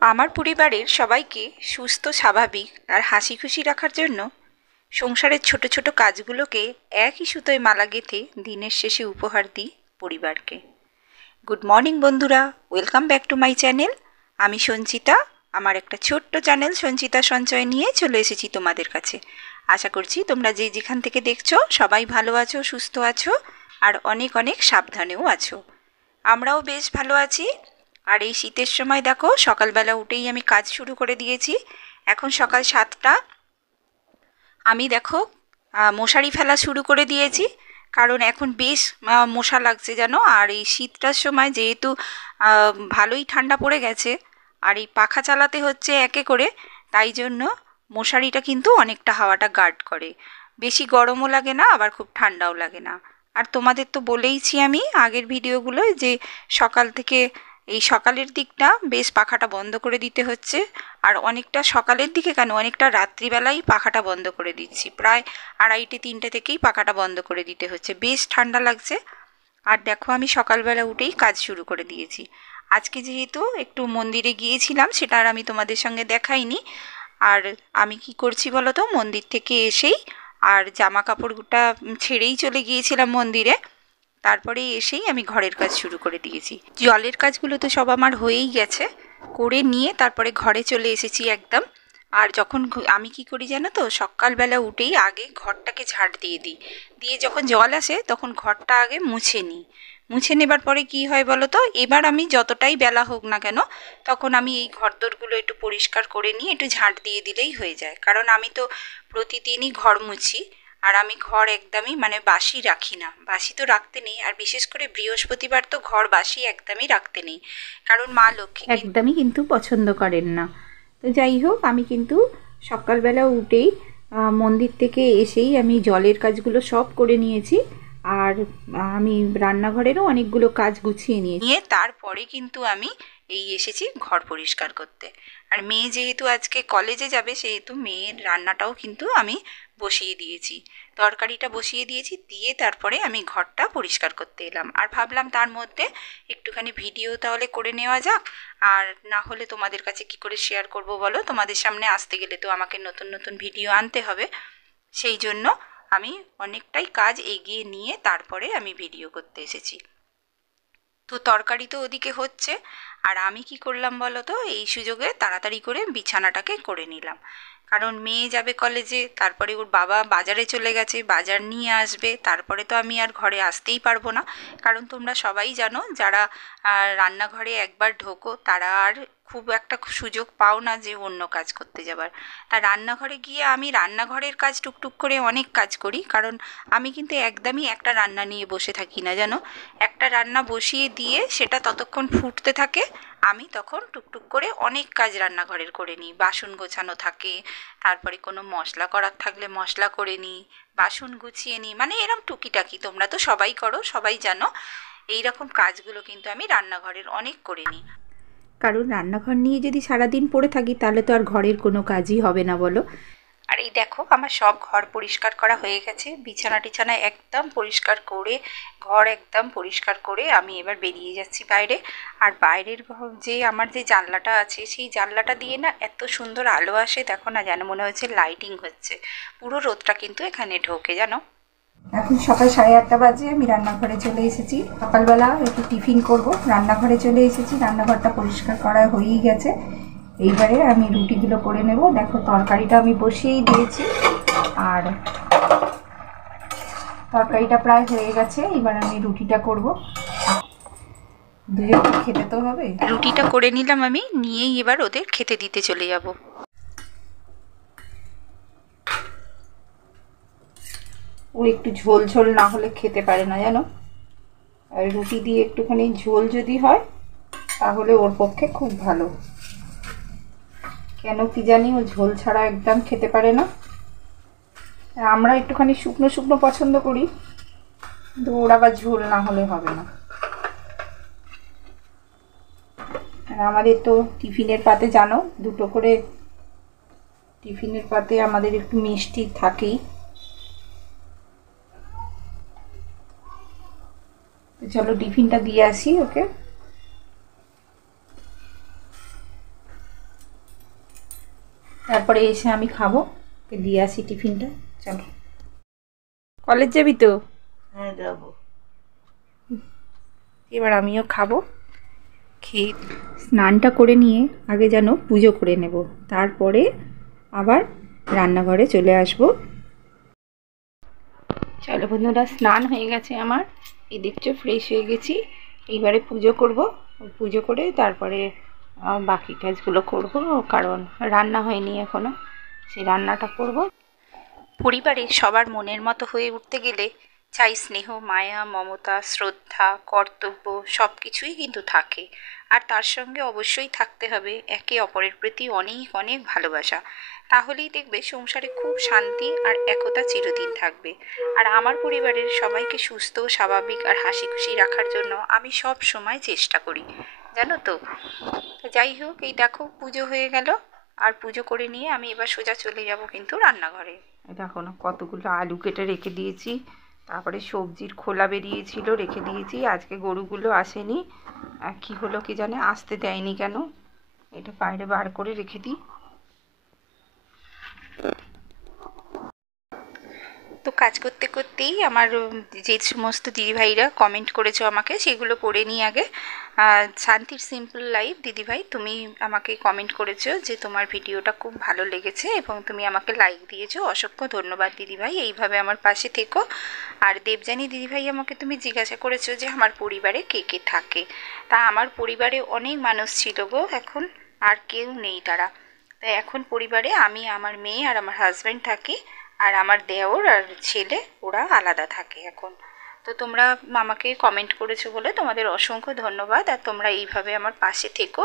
আমার পরিবারের সবাইকে সুস্থ স্বাভাবিক আর হাসি খুশি রাখার জন্য সংসারের ছোট ছোট কাজগুলোকে একই সুতোয় মালা গেঁথে দিনের শেষে উপহার দিই পরিবারকে। গুড মর্নিং বন্ধুরা, welcome back to my channel. আমি সঞ্চিতা। আমার একটা ছোট্ট চ্যানেল সঞ্চিতা সঞ্চয় নিয়ে চলে এসেছি তোমাদের কাছে। আশা করছি তোমরা যে যেখান থেকে দেখছো সবাই ভালো আছো, সুস্থ আছো আর অনেক অনেক সাবধানেও আছো। আমরাও বেশ ভালো আছি। আর এই শীতের সময় দেখো, সকালবেলা উঠেই আমি কাজ শুরু করে দিয়েছি। এখন সকাল 7টা। আমি দেখো মশারি ফেলা শুরু করে দিয়েছি, কারণ এখন বেশ মশা লাগছে জানো। আর এই শীতটার সময় যেহেতু ভালোই ঠান্ডা পড়ে গেছে আর এই পাখা চালাতে হচ্ছে একে করে, তাই জন্য মশারিটা কিন্তু অনেকটা হাওয়াটা গার্ড করে। বেশি গরমও লাগে না, আবার খুব ঠান্ডাও লাগে না। আর তোমাদের তো বলেইছি আমি আগের ভিডিওগুলোয় যে সকাল থেকে এই সকালের দিকটা বেশ পাখাটা বন্ধ করে দিতে হচ্ছে। আর অনেকটা সকালের দিকে কেন, অনেকটা রাত্রিবেলাই পাখাটা বন্ধ করে দিচ্ছি। প্রায় 2:30-3টে থেকেই পাখাটা বন্ধ করে দিতে হচ্ছে, বেশ ঠান্ডা লাগছে। আর দেখো আমি সকালবেলা উঠেই কাজ শুরু করে দিয়েছি। আজকে যেহেতু একটু মন্দিরে গিয়েছিলাম, সেটা আর আমি তোমাদের সঙ্গে দেখাইনি। আর আমি কি করছি বলো তো, মন্দির থেকে এসেই আর জামা কাপড়টা ছেড়েই চলে গিয়েছিলাম মন্দিরে। তারপরে এসেই আমি ঘরের কাজ শুরু করে দিয়েছি। জলের কাজগুলো তো সব আমার হয়েই গেছে, করে নিয়ে তারপরে ঘরে চলে এসেছি একদম। আর যখন আমি কি করি জানো তো, সকালবেলা উঠেই আগে ঘরটাকে ঝাড় দিয়ে দিই। দিয়ে যখন জল আসে তখন ঘরটা আগে মুছে নিই। মুছে নেবার পরে কি হয় বলো তো, এবার আমি যতটাই বেলা হোক না কেন, তখন আমি এই ঘরদোরগুলো একটু পরিষ্কার করে নিয়ে একটু ঝাঁট দিয়ে দিলেই হয়ে যায়। কারণ আমি তো প্রতিদিনই ঘর মুছি। আর আমি ঘর একদমই বাসি রাখি না, বাসি তো রাখতে নেই। আর বিশেষ করে বৃহস্পতিবার তো ঘর বাসি একদমই রাখতে নেই, কারণ মা লক্ষ্মী একদমই কিন্তু পছন্দ করেন না। তো যাই হোক, আমি কিন্তু সকালবেলা উঠেই মন্দির থেকে এসেই আমি জলের কাজগুলো সব করে নিয়েছি। আর আমি রান্নাঘরেরও অনেকগুলো কাজ গুছিয়ে নিয়ে তারপরে কিন্তু আমি এই এসেছি ঘর পরিষ্কার করতে। আর মেয়ে যেহেতু আজকে কলেজে যাবে, সেহেতু মেয়ের রান্নাটাও কিন্তু আমি বসিয়ে দিয়েছি। তরকারিটা বসিয়ে দিয়েছি, দিয়ে তারপরে আমি ঘরটা পরিষ্কার করতে এলাম। আর ভাবলাম তার মধ্যে একটুখানি ভিডিও তাহলে করে নেওয়া যাক। আর না হলে তোমাদের কাছে কি করে শেয়ার করব বলো, তোমাদের সামনে আসতে গেলে তো আমাকে নতুন নতুন ভিডিও আনতে হবে। সেই জন্য আমি অনেকটাই কাজ এগিয়ে নিয়ে তারপরে আমি ভিডিও করতে এসেছি। তো তরকারি তো ওদিকে হচ্ছে, আর আমি কি করলাম বলো তো, এই সুযোগে তাড়াতাড়ি করে বিছানাটাকে করে নিলাম। কারণ মেয়ে যাবে কলেজে, তারপরে ওর বাবা বাজারে চলে গেছে, বাজার নিয়ে আসবে, তারপরে তো আমি আর ঘরে আসতেই পারবো না। কারণ তোমরা সবাই জানো, যারা রান্নাঘরে একবার ঢোকো তারা আর খুব একটা সুযোগ পাও না যে অন্য কাজ করতে যাবার। তা রান্নাঘরে গিয়ে আমি রান্নাঘরের কাজ টুকটুক করে অনেক কাজ করি। কারণ আমি কিন্তু একদমই একটা রান্না নিয়ে বসে থাকি না জানো। একটা রান্না বসিয়ে দিয়ে সেটা ততক্ষণ ফুটতে থাকে, আমি তখন টুকটুক করে অনেক কাজ রান্নাঘরের করে নিই। বাসন গোছানো থাকে, তারপরে কোনো মশলা করার থাকলে মশলা করে নিই, বাসন গুছিয়ে নিই, এরম টুকিটাকি। তোমরা তো সবাই করো, সবাই জানো। এই রকম কাজগুলো কিন্তু আমি রান্নাঘরের অনেক করে নিই। কারণ রান্নাঘর নিয়ে যদি সারাদিন পড়ে থাকি তাহলে তো আর ঘরের কোনো কাজই হবে না বলো। আর এই দেখো, আমার সব ঘর পরিষ্কার করা হয়ে গেছে, বিছানা টিছানা একদম পরিষ্কার করে, ঘর একদম পরিষ্কার করে আমি এবার বেরিয়ে যাচ্ছি বাইরে। আর বাইরের যে আমার যে জানলাটা আছে, সেই জানলাটা দিয়ে না এত সুন্দর আলো আসে, দেখো না, যেন মনে হচ্ছে লাইটিং হচ্ছে। পুরো রোদটা কিন্তু এখানে ঢোকে জানো। এখন সকাল 8:30 বাজে, আমি রান্নাঘরে চলে এসেছি। সকালবেলা একটু টিফিন করব, রান্নাঘরে চলে এসেছি। রান্নাঘরটা পরিষ্কার করা হয়েই গেছে। এইবারে আমি রুটিগুলো করে নেব। দেখো তরকারিটা আমি বসিয়েই দিয়েছি, আর তরকারিটা প্রায় হয়ে গেছে। এবার আমি রুটিটা করব, দুজনকে খেতে তো হবে। রুটিটা করে নিলাম আমি, নিয়েই এবার ওদের খেতে দিতে চলে যাব। ও একটু ঝোল ঝোল না হলে খেতে পারে না জানো। আর রুটি দিয়ে একটুখানি ঝোল যদি হয় তাহলে ওর পক্ষে খুব ভালো। কেন কি জানি ও ঝোল ছাড়া একদম খেতে পারে না। আমরা একটুখানি শুকনো শুকনো পছন্দ করি, কিন্তু ওর আবার ঝোল না হলে হবে না। আর আমাদের তো টিফিনের পাতে জানো, দুটো করে টিফিনের পাতে আমাদের একটু মিষ্টি থাকেই। চলো টিফিনটা দিয়ে আসি ওকে। তারপরে এসে আমি খাবো। দিয়ে আসি টিফিনটা। চলো, কলেজ যাবি তো? হ্যাঁ যাবো। এবার আমিও খাবো। খেয়ে স্নানটা করে নিয়ে আগে যেন পুজো করে নেব, তারপরে আবার রান্নাঘরে চলে আসব। চলো বন্ধুরা, স্নান হয়ে গেছে আমার, এই দেখছো ফ্রেশ হয়ে গেছি। এইবারে পুজো করব, পুজো করে তারপরে বাকি কাজগুলো করব, কারণ রান্না হয়নি এখনো, সেই রান্নাটা করব। পরিবারে সবার মনের মতো হয়ে উঠতে গেলে চাই স্নেহ, মায়া, মমতা, শ্রদ্ধা, কর্তব্য সব কিছুই কিন্তু থাকে। আর তার সঙ্গে অবশ্যই থাকতে হবে একে অপরের প্রতি অনেক অনেক ভালোবাসা। তাহলেই দেখবে সংসারে খুব শান্তি আর একতা চিরদিন থাকবে। আর আমার পরিবারের সবাইকে সুস্থ, স্বাভাবিক আর হাসি খুশি রাখার জন্য আমি সব সময় চেষ্টা করি, জানো তো। যাই হোক, এই দেখো পুজো হয়ে গেল, আর পুজো করে নিয়ে আমি এবার সোজা চলে যাব কিন্তু রান্নাঘরে। দেখো না কতগুলো আলু কেটে রেখে দিয়েছি, তারপরে সবজির খোলা বেরিয়েছিল রেখে দিয়েছি। আজকে গরুগুলো আসেনি, কি হলো কি জানে, আসতে দেয়নি কেন, এটা বাইরে বার করে রেখে দিই। তো কাজ করতে করতেই আমার যে সমস্ত দিদিভাইরা কমেন্ট করেছো আমাকে, সেগুলো পড়ে নিই আগে। শান্তির সিম্পল লাইফ দিদিভাই, তুমি আমাকে কমেন্ট করেছো যে তোমার ভিডিওটা খুব ভালো লেগেছে এবং তুমি আমাকে লাইক দিয়েছো। অসংখ্য ধন্যবাদ দিদিভাই, এইভাবে আমার পাশে থেকো। আর দেবযানী দিদিভাই, আমাকে তুমি জিজ্ঞাসা করেছো যে আমার পরিবারে কে কে থাকে। তা আমার পরিবারে অনেক মানুষ ছিল গো, এখন আর কেউ নেই তারা। তাই এখন পরিবারে আমি, আমার মেয়ে আর আমার হাজব্যান্ড থাকি। আর আমার দেওর আর ছেলে ওরা আলাদা থাকে এখন। তো তোমরা আমাকে কমেন্ট করেছো বলে তোমাদের অসংখ্য ধন্যবাদ। আর তোমরা এইভাবে আমার পাশে থেকো,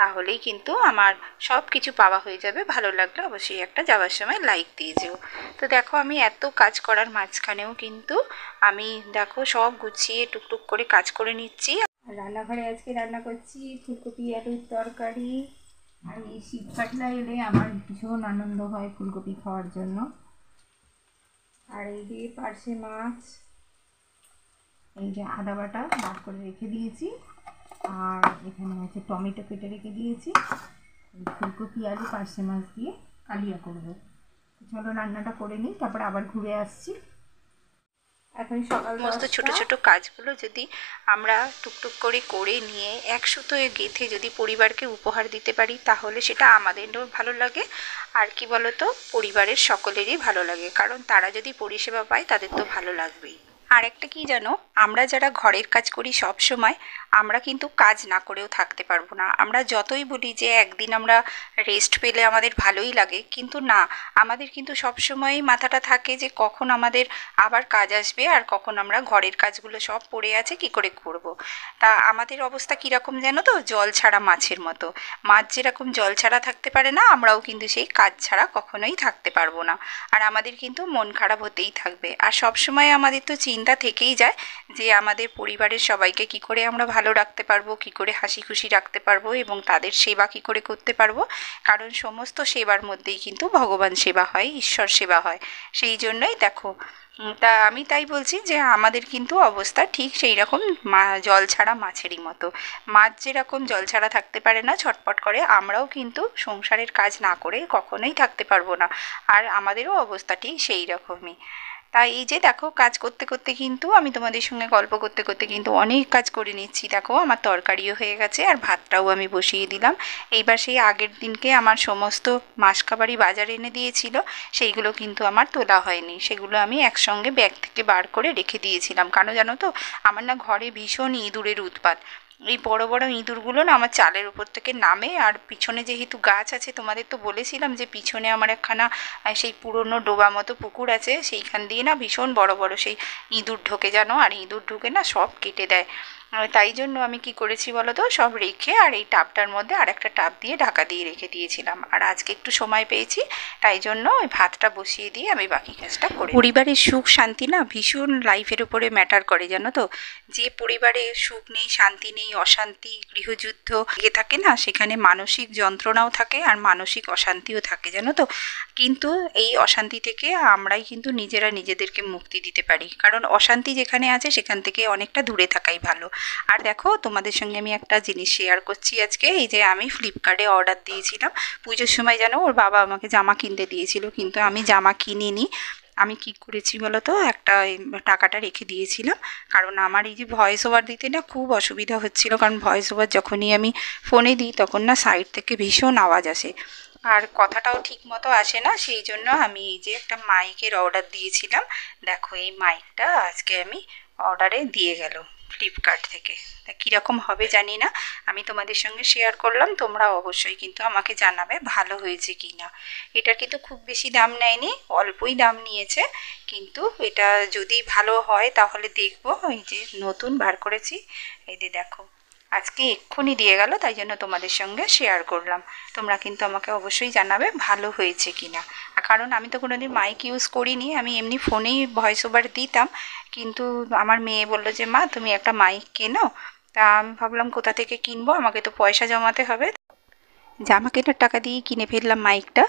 তাহলেই কিন্তু আমার সব কিছু পাওয়া হয়ে যাবে। ভালো লাগলে অবশ্যই একটা যাওয়ার সময় লাইক দিয়ে যেও। তো দেখো, আমি এত কাজ করার মাঝখানেও কিন্তু আমি দেখো সব গুছিয়ে টুকটুক করে কাজ করে নিচ্ছি। রান্নাঘরে আজকে রান্না করছি ফুলকপি আলুর তরকারি। আর এই শীত কাটলা এলে আমার ভীষণ আনন্দ হয় ফুলকপি খাওয়ার জন্য। আর এই যে পার্শে মাছ, এই যে আদা বাটা বার করে রেখে দিয়েছি। আর এখানে আছে টমেটো কেটে রেখে দিয়েছি। ফুলকপি আলু পার্শে মাছ দিয়ে কালিয়া করবো। চলো রান্নাটা করে নিই, তারপরে আবার ঘুরে আসছি। এখন সকাল সমস্ত ছোট ছোট কাজগুলো যদি আমরা টুকটুক করে করে নিয়ে এক সুতোয় গেঁথে যদি পরিবারকে উপহার দিতে পারি, তাহলে সেটা আমাদেরও ভালো লাগে। আর কি বলতো, পরিবারের সকলেরই ভালো লাগে, কারণ তারা যদি পরিষেবা পায় তাদের তো ভালো লাগবেই। আর একটা কি জানো, আমরা যারা ঘরের কাজ করি সব সময়, আমরা কিন্তু কাজ না করেও থাকতে পারবো না। আমরা যতই বলি যে একদিন আমরা রেস্ট পেলে আমাদের ভালোই লাগে, কিন্তু না, আমাদের কিন্তু সবসময়ই মাথাটা থাকে যে কখন আমাদের আবার কাজ আসবে আর কখন আমরা ঘরের কাজগুলো সব পড়ে আছে কি করে করব। তা আমাদের অবস্থা কীরকম জানো তো, জল ছাড়া মাছের মতো। মাছ যেরকম জল ছাড়া থাকতে পারে না, আমরাও কিন্তু সেই কাজ ছাড়া কখনোই থাকতে পারবো না। আর আমাদের কিন্তু মন খারাপ হতেই থাকবে। আর সবসময় আমাদের তো চিন্তা থেকেই যায় যে আমাদের পরিবারের সবাইকে কি করে আমরা ভালো রাখতে পারবো, কি করে হাসি খুশি রাখতে পারবো এবং তাদের সেবা কি করে করতে পারবো। কারণ সমস্ত সেবার মধ্যেই কিন্তু ভগবান সেবা হয়, ঈশ্বর সেবা হয়। সেই জন্যই দেখো, তা আমি তাই বলছি যে আমাদের কিন্তু অবস্থা ঠিক সেই রকম জল ছাড়া মাছেরই মতো। মাছ যেরকম জল ছাড়া থাকতে পারে না, ছটপট করে, আমরাও কিন্তু সংসারের কাজ না করে কখনোই থাকতে পারবো না। আর আমাদেরও অবস্থা ঠিক সেই রকমই। তাই এই যে দেখো, কাজ করতে করতে কিন্তু আমি তোমাদের সঙ্গে গল্প করতে করতে কিন্তু অনেক কাজ করে নিচ্ছি। দেখো আমার তরকারিও হয়ে গেছে আর ভাতটাও আমি বসিয়ে দিলাম। এইবার সেই আগের দিনকে আমার সমস্ত মাসকাবারি বাজার এনে দিয়েছিল, সেইগুলো কিন্তু আমার তোলা হয়নি। সেগুলো আমি একসঙ্গে ব্যাগ থেকে বার করে রেখে দিয়েছিলাম। কেন জানো তো, আমার না ঘরে ভীষণ ইঁদুরের উৎপাত। এই বড় বড় ইঁদুরগুলো না আমার চালের উপর থেকে নামে। আর পিছনে যেহেতু গাছ আছে, তোমাদের তো বলেছিলাম যে পিছনে আমার একখানা সেই পুরনো ডোবা মতো পুকুর আছে, সেইখান দিয়ে না ভীষণ বড় বড় সেই ইঁদুর ঢোকে জানো। আর ইঁদুর ঢুকে না সব কেটে দেয়। তাই জন্য আমি কি করেছি বলো তো, সব রেখে আর এই টাবটার মধ্যে আর একটা টাব দিয়ে ঢাকা দিয়ে রেখে দিয়েছিলাম। আর আজকে একটু সময় পেয়েছি, তাই জন্য ওই ভাতটা বসিয়ে দিয়ে আমি বাকি কাজটা করি। পরিবারের সুখ শান্তি না ভীষণ লাইফের উপরে ম্যাটার করে, জানো তো। যে পরিবারে সুখ নেই, শান্তি নেই, অশান্তি, গৃহযুদ্ধ লেগে থাকে না, সেখানে মানসিক যন্ত্রণাও থাকে আর মানসিক অশান্তিও থাকে, জানো তো। কিন্তু এই অশান্তি থেকে আমরাই কিন্তু নিজেরা নিজেদেরকে মুক্তি দিতে পারি, কারণ অশান্তি যেখানে আছে সেখান থেকে অনেকটা দূরে থাকাই ভালো। আর দেখো, তোমাদের সঙ্গে আমি একটা জিনিস শেয়ার করছি আজকে। এই যে আমি ফ্লিপকার্টে অর্ডার দিয়েছিলাম পুজোর সময়, যেন ওর বাবা আমাকে জামা কিনতে দিয়েছিল, কিন্তু আমি জামা কিনিনি। আমি কি করেছি বলো তো, একটা টাকাটা রেখে দিয়েছিলাম, কারণ আমার এই যে ভয়েস ওভার দিতে না খুব অসুবিধা হচ্ছিল, কারণ ভয়েস ওভার যখনই আমি ফোনে দিই তখন না সাইড থেকে ভীষণ আওয়াজ আসে, আর কথাটাও ঠিক মতো আসে না। সেই জন্য আমি এই যে একটা মাইকের অর্ডার দিয়েছিলাম। দেখো, এই মাইকটা আজকে আমি অর্ডারে দিয়ে গেল ফ্লিপকার্ট থেকে। তা কীরকম হবে জানি না, আমি তোমাদের সঙ্গে শেয়ার করলাম, তোমরা অবশ্যই কিন্তু আমাকে জানাবে ভালো হয়েছে কি না। এটার কিন্তু খুব বেশি দাম নেয়নি, অল্পই দাম নিয়েছে, কিন্তু এটা যদি ভালো হয় তাহলে দেখবো। এই যে নতুন বার করেছি, এই যে দেখো, আজকে এক্ষুনি দিয়ে গেল, তাই জন্য তোমাদের সঙ্গে শেয়ার করলাম। তোমরা কিন্তু আমাকে অবশ্যই জানাবে ভালো হয়েছে কি না। কারণ আমি তো কোনোদিন মাইক ইউজ করিনি, আমি এমনি ফোনেই ভয়েস ওভার দিতাম, কিন্তু আমার মেয়ে বললো যে মা তুমি একটা মাইক কেনো। তা আমি ভাবলাম কোথা থেকে কিনবো, আমাকে তো পয়সা জমাতে হবে। জামা কেনার টাকা দিয়েই কিনে ফেললাম মাইকটা।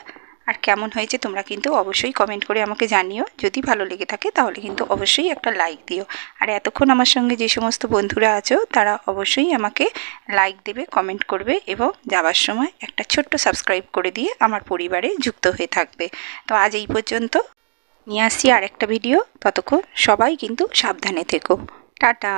আর কেমন হয়েছে তোমরা কিন্তু অবশ্যই কমেন্ট করে আমাকে জানিও। যদি ভালো লেগে থাকে তাহলে কিন্তু অবশ্যই একটা লাইক দিও। আর এতক্ষণ আমার সঙ্গে যে সমস্ত বন্ধুরা আছো তারা অবশ্যই আমাকে লাইক দেবে, কমেন্ট করবে, এবং যাওয়ার সময় একটা ছোট্ট সাবস্ক্রাইব করে দিয়ে আমার পরিবারে যুক্ত হয়ে থাকবে। তো আজ এই পর্যন্ত, নিয়ে আসছি আর একটা ভিডিও। ততক্ষণ সবাই কিন্তু সাবধানে থেকো। টাটা।